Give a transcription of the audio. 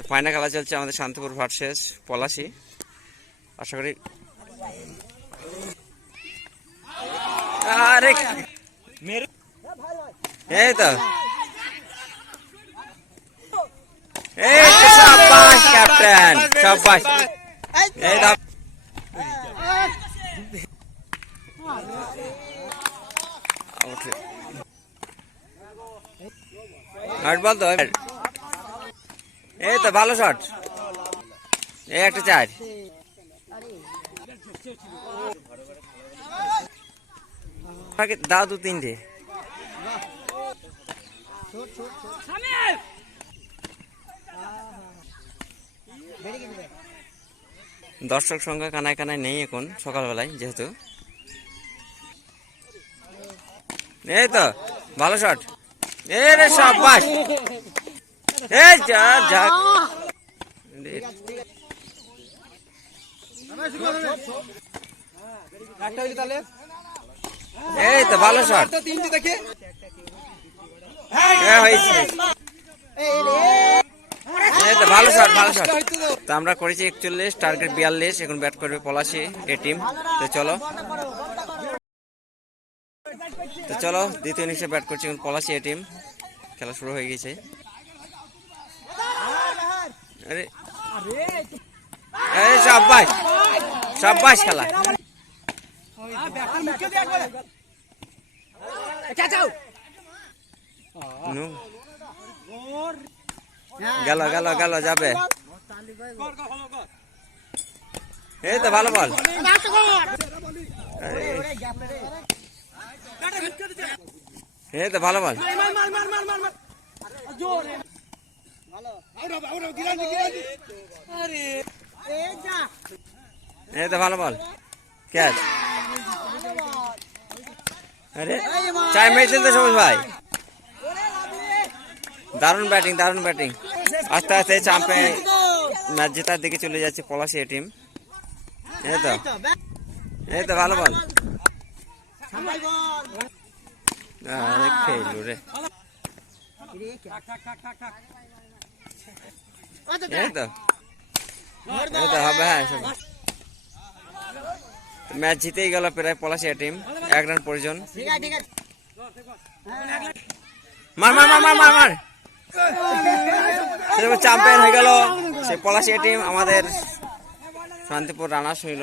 তো ফাইনাল খেলা চলছে আমাদের শান্তিপুর ভার্সেস পলাশি। আশা করি আরে এই তো। বল তো। এই তো ভালো শট এই একটা চার। দাও দু তিনটে। দর্শক সংখ্যা কানায় কানায় নেই এখন, সকালবেলায়, যেহেতু। এই তো, ভালো শট এ রে সাবাস এই এই তো, ভালো শট ভালো শট। তো আমরা করেছি একচল্লিশ, টার্গেট বিয়াল্লিশ, এখন ব্যাট করবে পলাশি, এ টিম। তো চলো। তো চলো, দ্বিতীয় ইনিংসে ব্যাট করছে এখন পলাশি, এ টিম। খেলা শুরু হয়ে গেছে। আরে আরে সাব্বাস সাব্বাস খেলা। গেল গেল গেল, যাবে। এই তো ভালো বল। এই তো ভালো বল। এই তো ভালো বল। ক্যাচ আরে, চাই তো সবুজ ভাই। দারুণ ব্যাটিং দারুণ ব্যাটিং। আস্তে আস্তে চাম্পে ম্যাচ জেতার দিকে চলে যাচ্ছে পলাশি টিম এই তো। এই তো ভালো বল। আরে রে। ম্যাচ জিতেই গেল প্রায় পলাশিয়া টিম এক রান প্রয়োজন। মার মার মার মার মার মার। চ্যাম্পিয়ন হয়ে গেল সেই পলাশিয়া টিম আমাদের শান্তিপুর রানার্স হইল।